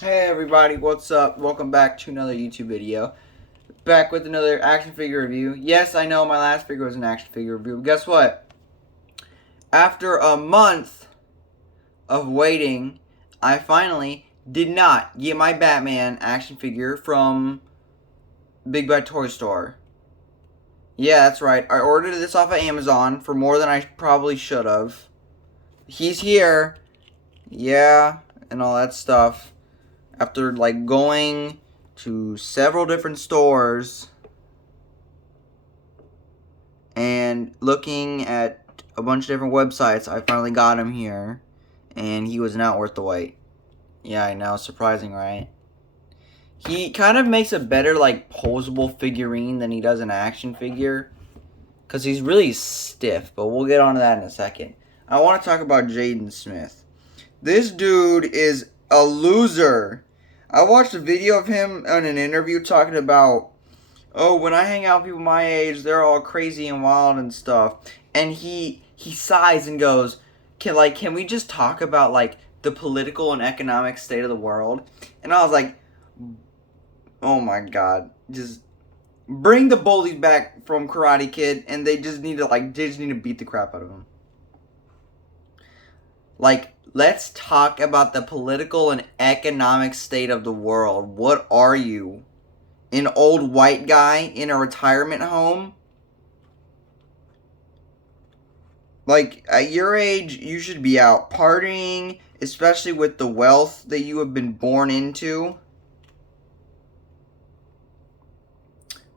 Hey everybody, what's up? Welcome back to another YouTube video. Back with another action figure review. Yes, I know my last figure was an action figure review, but guess what? After a month of waiting, I finally did not get my Batman action figure from Big Bad Toy Store. Yeah, that's right. I ordered this off of Amazon for more than I probably should have. He's here. Yeah, and all that stuff. After like going to several different stores and looking at a bunch of different websites, I finally got him here, and he was not worth the wait. Yeah, I know, surprising, right? He kind of makes a better like posable figurine than he does an action figure, because he's really stiff, but we'll get onto that in a second. I want to talk about Jaden Smith. This dude is a loser. I watched a video of him on an interview talking about, oh, when I hang out with people my age, they're all crazy and wild and stuff. And he sighs and goes, can we just talk about like the political and economic state of the world? And I was like, oh my god, just bring the bullies back from Karate Kid, and they just need to beat the crap out of him. Like, let's talk about the political and economic state of the world. What are you? An old white guy in a retirement home? Like, at your age, you should be out partying, especially with the wealth that you have been born into.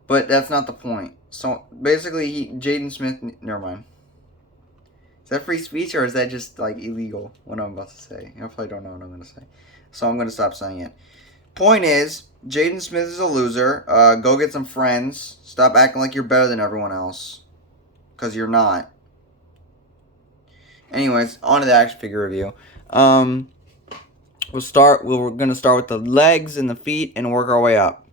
But that's not the point. So, basically, Jaden Smith, never mind. Is that free speech, or is that just, like, illegal, what I'm about to say? I probably don't know what I'm going to say. So I'm going to stop saying it. Point is, Jaden Smith is a loser. Go get some friends. Stop acting like you're better than everyone else. Because you're not. Anyways, on to the action figure review. We're gonna start with the legs and the feet and work our way up.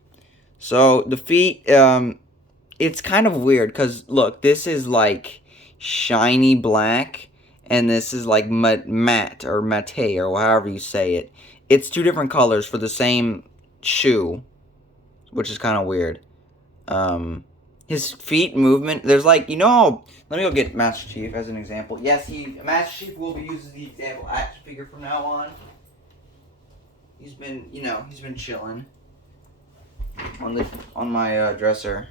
So the feet, it's kind of weird because look, this is like shiny black, and this is like matte or matte or however you say it. It's two different colors for the same shoe, which is kind of weird. His feet movement, there's like, let me go get Master Chief as an example. Yes, Master Chief will be using the example action figure from now on. He's been chilling on my dresser.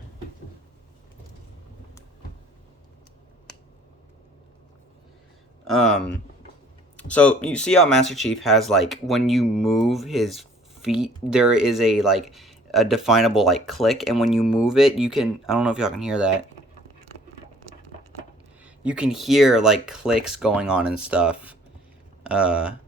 So you see how Master Chief has like when you move his feet, there is a definable like click, and when you move it, I don't know if y'all can hear that. You can hear like clicks going on and stuff. But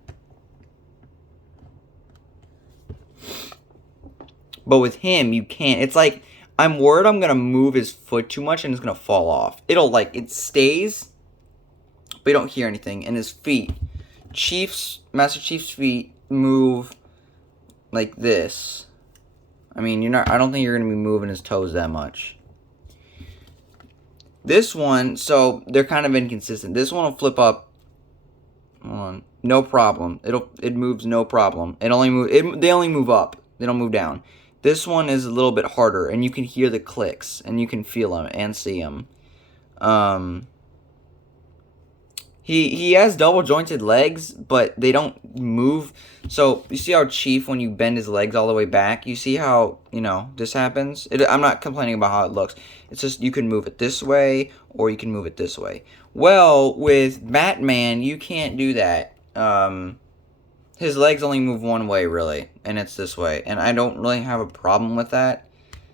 with him, you can't. It's like I'm worried I'm gonna move his foot too much and it's gonna fall off. It stays, but you don't hear anything. And his feet, Master Chief's feet move like this. I mean, I don't think you're gonna be moving his toes that much. This one, so they're kind of inconsistent. This one will flip up. Hold on, no problem. It moves no problem. They only move up. They don't move down. This one is a little bit harder, and you can hear the clicks, and you can feel them and see them. He has double jointed legs, but they don't move. So you see how Chief, when you bend his legs all the way back, you see how this happens. I'm not complaining about how it looks. It's just you can move it this way or you can move it this way. Well, with Batman, you can't do that. His legs only move one way really, and it's this way. And I don't really have a problem with that.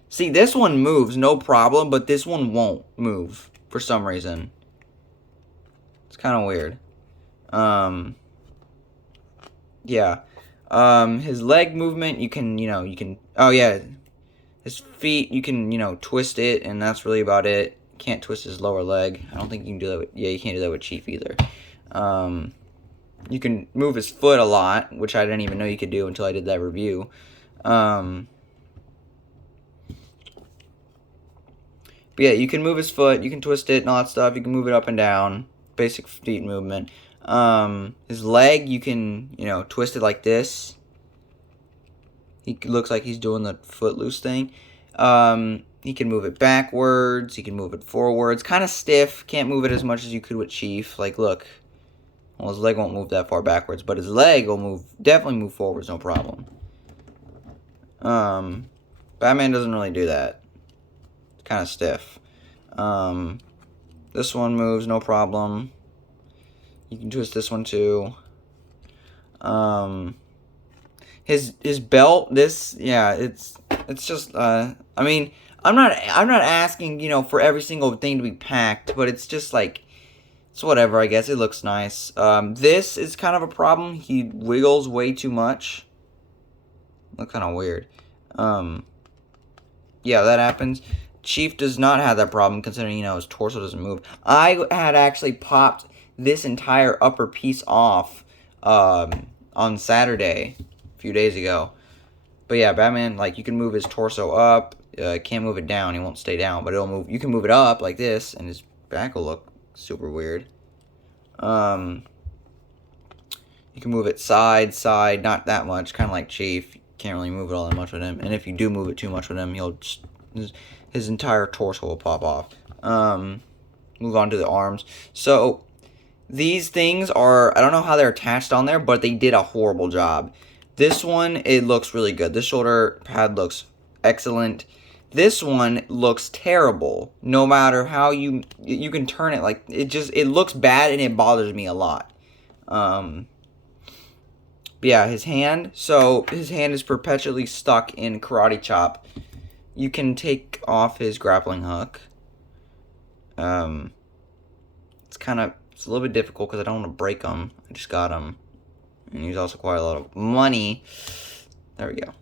See, this one moves no problem, but this one won't move for some reason. It's kind of weird. Yeah. His leg movement, you can, oh yeah. His feet, you can, twist it, and that's really about it. Can't twist his lower leg. I don't think you can do that you can't do that with Chief either. You can move his foot a lot, which I didn't even know you could do until I did that review. But yeah, you can move his foot, you can twist it and all that stuff. You can move it up and down. Basic feet movement. His leg, you can, twist it like this. He looks like he's doing the footloose thing. He can move it backwards. He can move it forwards. Kind of stiff. Can't move it as much as you could with Chief. Like, look. Well, his leg won't move that far backwards, but his leg will definitely move forwards, no problem. Batman doesn't really do that. It's kind of stiff. This one moves, no problem. You can twist this one too. His belt, it's just I mean, I'm not asking, for every single thing to be packed, but it's just like it's whatever, I guess. It looks nice. This is kind of a problem. He wiggles way too much. Look kind of weird. Yeah, that happens. Chief does not have that problem, considering, his torso doesn't move. I had actually popped this entire upper piece off on Saturday, a few days ago. But yeah, Batman, like, you can move his torso up. Can't move it down. He won't stay down, but it'll move. You can move it up like this, and his back will look super weird. You can move it side, not that much, kind of like Chief. You can't really move it all that much with him. And if you do move it too much with him, he'll just, his entire torso will pop off. Move on to the arms. So these things are, I don't know how they're attached on there, but they did a horrible job. This one, it looks really good. This shoulder pad looks excellent. This one looks terrible. No matter how you can turn it, like, it looks bad and it bothers me a lot. But yeah, his hand. So his hand is perpetually stuck in Karate Chop. You can take off his grappling hook. It's a little bit difficult because I don't want to break him. I just got him. And he's also quite a lot of money. There we go.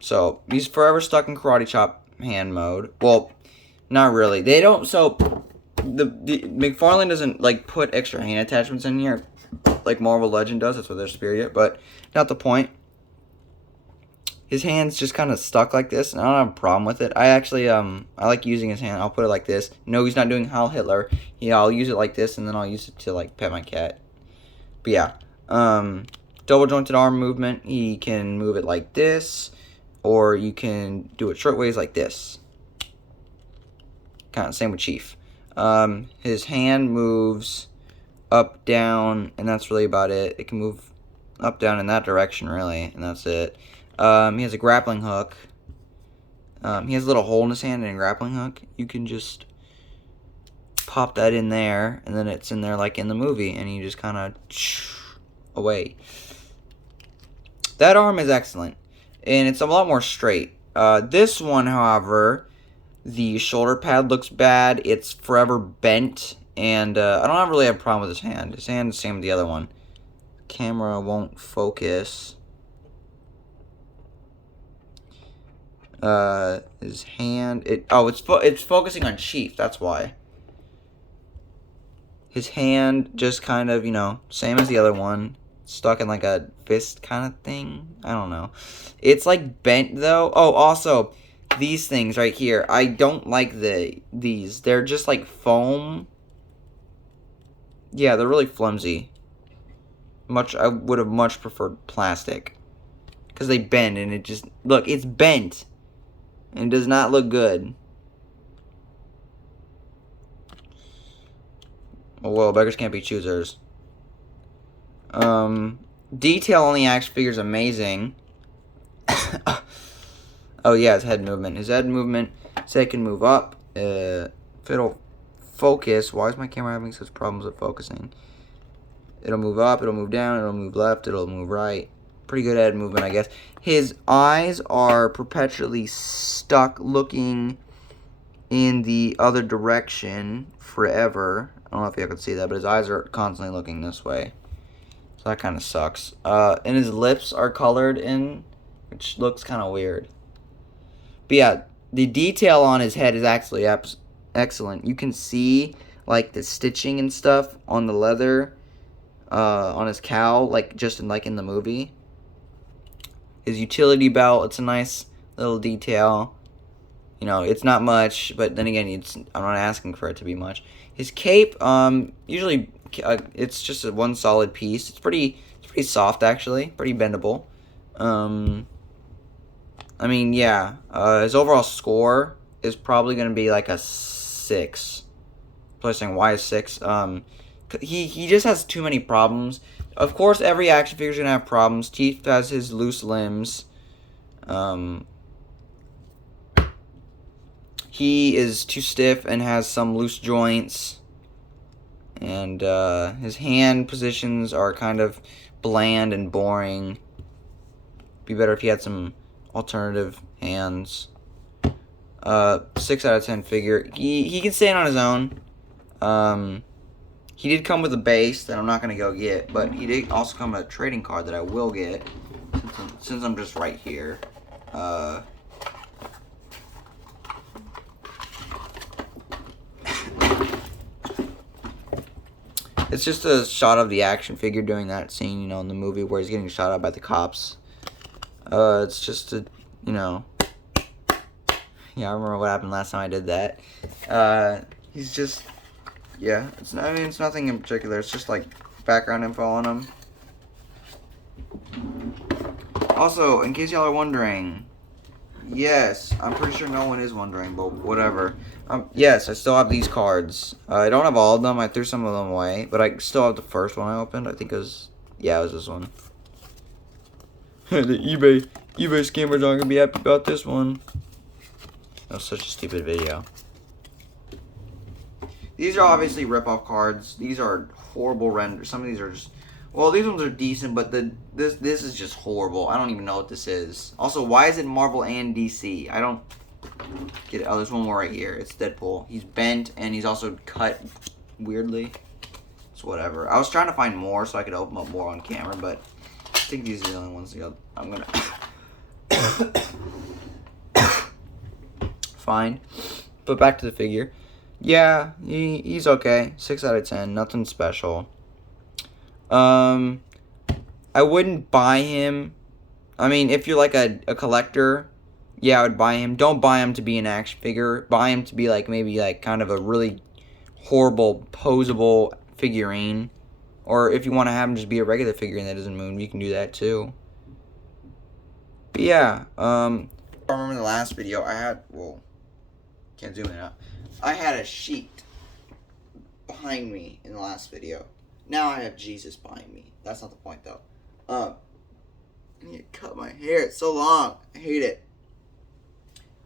So he's forever stuck in Karate Chop hand mode. Well, not really. They don't. So the McFarlane doesn't like put extra hand attachments in here like Marvel Legend does. That's what they're superior, but not the point. His hand's just kind of stuck like this, and I don't have a problem with it. I actually I like using his hand. I'll put it like this. No, he's not doing Heil Hitler. Yeah, I'll use it like this, and then I'll use it to like pet my cat. But yeah, double jointed arm movement. He can move it like this, or you can do it short ways like this. Kind of same with Chief. His hand moves up, down, and that's really about it. It can move up, down in that direction, really, and that's it. He has a grappling hook. He has a little hole in his hand and a grappling hook. You can just pop that in there, and then it's in there like in the movie, and you just kind of away. That arm is excellent, and it's a lot more straight. This one, however, the shoulder pad looks bad. It's forever bent, and I don't really have a problem with his hand. His hand is the same with the other one. Camera won't focus. His hand, it's focusing on Chief, that's why. His hand just kind of, same as the other one, stuck in like a fist kind of thing. I don't know. It's like bent though. Oh, also, these things right here, I don't like these. They're just like foam. Yeah, they're really flimsy. I would have much preferred plastic, because they bend and it just, look, it's bent. And does not look good. Oh, well, beggars can't be choosers. Detail on the action figure is amazing. Oh, yeah, his head movement. His head movement, say it can move up. If it'll focus, why is my camera having such problems with focusing? It'll move up, it'll move down, it'll move left, it'll move right. Pretty good head movement, I guess. His eyes are perpetually stuck looking in the other direction forever. I don't know if you can see that, but his eyes are constantly looking this way. So that kind of sucks. And his lips are colored in, which looks kind of weird. But yeah, the detail on his head is actually excellent. You can see like the stitching and stuff on the leather, on his cowl, like just in the movie. His utility belt, it's a nice little detail. It's not much, but then again, I'm not asking for it to be much. His cape, usually it's just one solid piece. It's pretty soft actually, pretty bendable. I mean, yeah, his overall score is probably going to be like a 6. Placing why is 6? He just has too many problems. Of course, every action figure's gonna have problems. Teeth has his loose limbs. He is too stiff and has some loose joints. And his hand positions are kind of bland and boring. Be better if he had some alternative hands. 6 out of 10 figure. He can stand on his own. He did come with a base that I'm not going to go get, but he did also come with a trading card that I will get since I'm just right here. It's just a shot of the action figure doing that scene, you know, in the movie where he's getting shot at by the cops. It's just a, you know, yeah, I remember what happened last time I did that. He's just, yeah, I mean, it's nothing in particular. It's just like background info on him. Also, in case y'all are wondering, yes, I'm pretty sure no one is wondering, but whatever. Yes, I still have these cards. I don't have all of them. I threw some of them away, but I still have the first one I opened. I think it was, yeah, it was this one. The eBay scammers aren't gonna be happy about this one. That was such a stupid video. These are obviously rip-off cards. These are horrible renders. Some of these are just, well, these ones are decent, but this is just horrible. I don't even know what this is. Also, why is it Marvel and DC? I don't get it. Oh, there's one more right here. It's Deadpool. He's bent, and he's also cut weirdly. It's whatever. I was trying to find more so I could open up more on camera, but I think these are the only ones I'm gonna find. But back to the figure. Yeah, he's okay. 6 out of 10. Nothing special. I wouldn't buy him. I mean, if you're like a collector, yeah, I would buy him. Don't buy him to be an action figure. Buy him to be like maybe like kind of a really horrible posable figurine. Or if you want to have him just be a regular figurine that doesn't move, you can do that too. But yeah, I remember in the last video I had, well, can't zoom in out. I had a sheet behind me in the last video. Now I have Jesus behind me. That's not the point though. I need to cut my hair. It's so long. I hate it.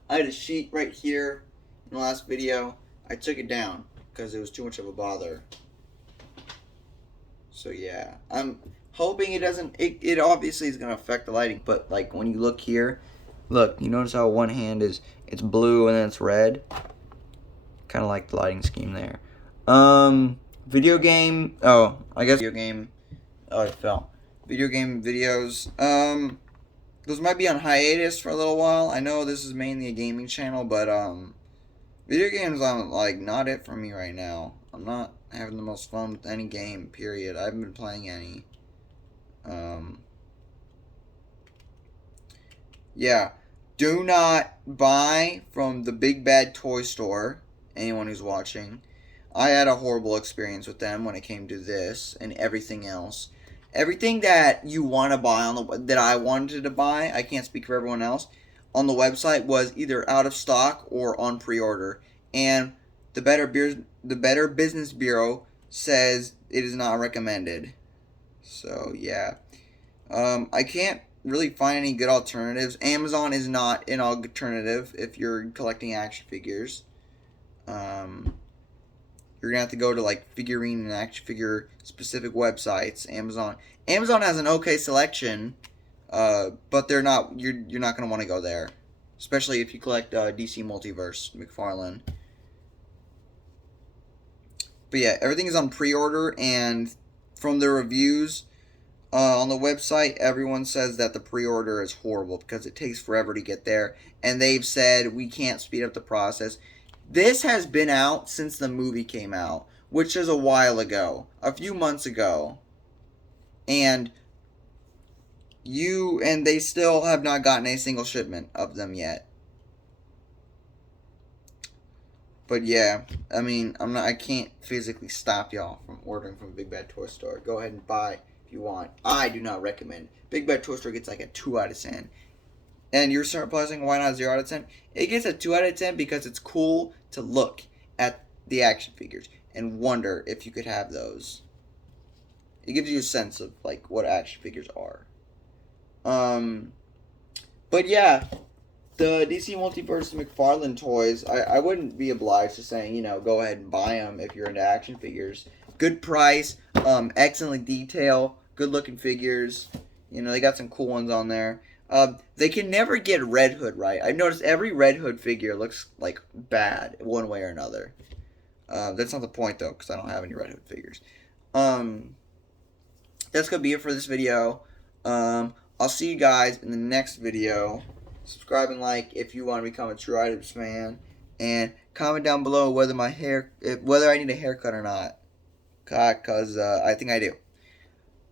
I had a sheet right here in the last video. I took it down because it was too much of a bother. So yeah, I'm hoping it doesn't, it obviously is going to affect the lighting, but like when you look here, look, you notice how one hand is, it's blue and then it's red? Kind of like the lighting scheme there. Video game, oh, I guess video game, oh, it fell. Video game videos, those might be on hiatus for a little while. I know this is mainly a gaming channel, but, video games are, like, not it for me right now. I'm not having the most fun with any game, period. I haven't been playing any. Yeah. Do not buy from the Big Bad Toy Store, anyone who's watching. I had a horrible experience with them when it came to this and everything else. Everything that you want to buy that I wanted to buy, I can't speak for everyone else, on the website was either out of stock or on pre-order. And the Better Business Bureau says it is not recommended. So yeah, I can't really find any good alternatives. Amazon is not an alternative if you're collecting action figures. You're gonna have to go to like figurine and action figure specific websites. Amazon has an okay selection, but they're not. You're not gonna want to go there, especially if you collect DC Multiverse McFarlane. But yeah, everything is on pre-order, and from the reviews on the website, everyone says that the pre-order is horrible because it takes forever to get there, and they've said we can't speed up the process. This has been out since the movie came out, which is a while ago, a few months ago, and they still have not gotten a single shipment of them yet. But yeah, I mean, I can't physically stop y'all from ordering from Big Bad Toy Store. Go ahead and buy if you want. I do not recommend. Big Bad Toy Store gets like a 2 out of 10. and you're surprising why not 0 out of 10? It gets a 2 out of 10 because it's cool to look at the action figures and wonder if you could have those. It gives you a sense of like what action figures are. But yeah, the DC Multiverse McFarlane toys, I wouldn't be obliged to saying, you know, go ahead and buy them if you're into action figures. Good price, excellent detail, good looking figures. You know, they got some cool ones on there. They can never get Red Hood right. I've noticed every Red Hood figure looks like bad one way or another. That's not the point though, because I don't have any Red Hood figures. That's gonna be it for this video. I'll see you guys in the next video. Subscribe and like if you want to become a True Items fan, and comment down below whether I need a haircut or not. Cause I think I do.